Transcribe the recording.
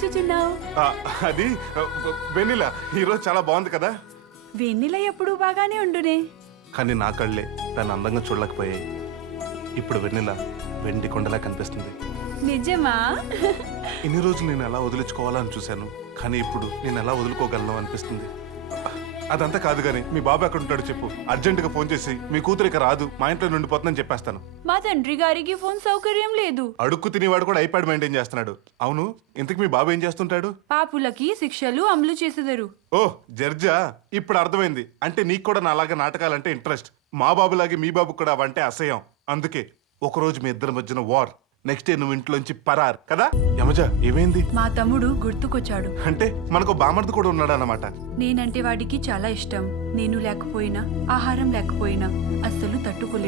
చూచుచున్నావు? అది వెన్నెల ఈరోజు చాలా బాగుంది కదా. వెన్నెల ఎప్పుడు బాగానే ఉండునే. కానీ నా కళ్ళే తను అందంగా చూడలేకపోయాయి. ఇప్పుడు వెన్నెల వెండి కొండలా కనిపిస్తుంది. నిజమా? ఇన్ని రోజులు నేను ఎలా వదిలించుకోవాలని చూశాను, కానీ ఇప్పుడు నేను ఎలా వదులుకోగలను అనిపిస్తుంది. అదంతా కాదు కానీ మీ బాబు ఎక్కడ ఉంటాడు చెప్పు. అర్జెంటుగా ఫోన్ చేసి మీ కూతురు ఇక రాదు, మా ఇంట్లో నుండిపోతుందని చెప్పేస్తాను. మా తండ్రి గారికి ఫోన్ సౌకర్యం లేదు. అడుక్కు తినేవాడు కూడా ఐప్యాడ్ మెయింటైన్ చేస్తున్నాడు. అవును, ఇంతకు మీ బాబు ఏం చేస్తుంటాడు? పాపులకి శిక్షలు అమలు చేసేదరు. ఓ జడ్జా, ఇప్పుడు అర్థమైంది. అంటే నీకు కూడా నాలాగా నాటకాలంటే ఇంట్రెస్ట్. మా బాబులాగే మీ బాబు కూడా అవంటే అసహ్యం. అందుకే ఒకరోజు మీ ఇద్దరి మధ్యన వార్, నెక్స్ట్ డే నువ్వు ఇంట్లోంచి పరార్ కదా. యమజ, ఏమైంది? మా తమ్ముడు గుర్తుకొచ్చాడు. అంటే మనకు బామర్ది కూడా ఉన్నాడు అన్నమాట. నేనంటే వాడికి చాలా ఇష్టం. నేను లేకపోయినా, ఆహారం లేకపోయినా అస్సలు తట్టుకోలేడు.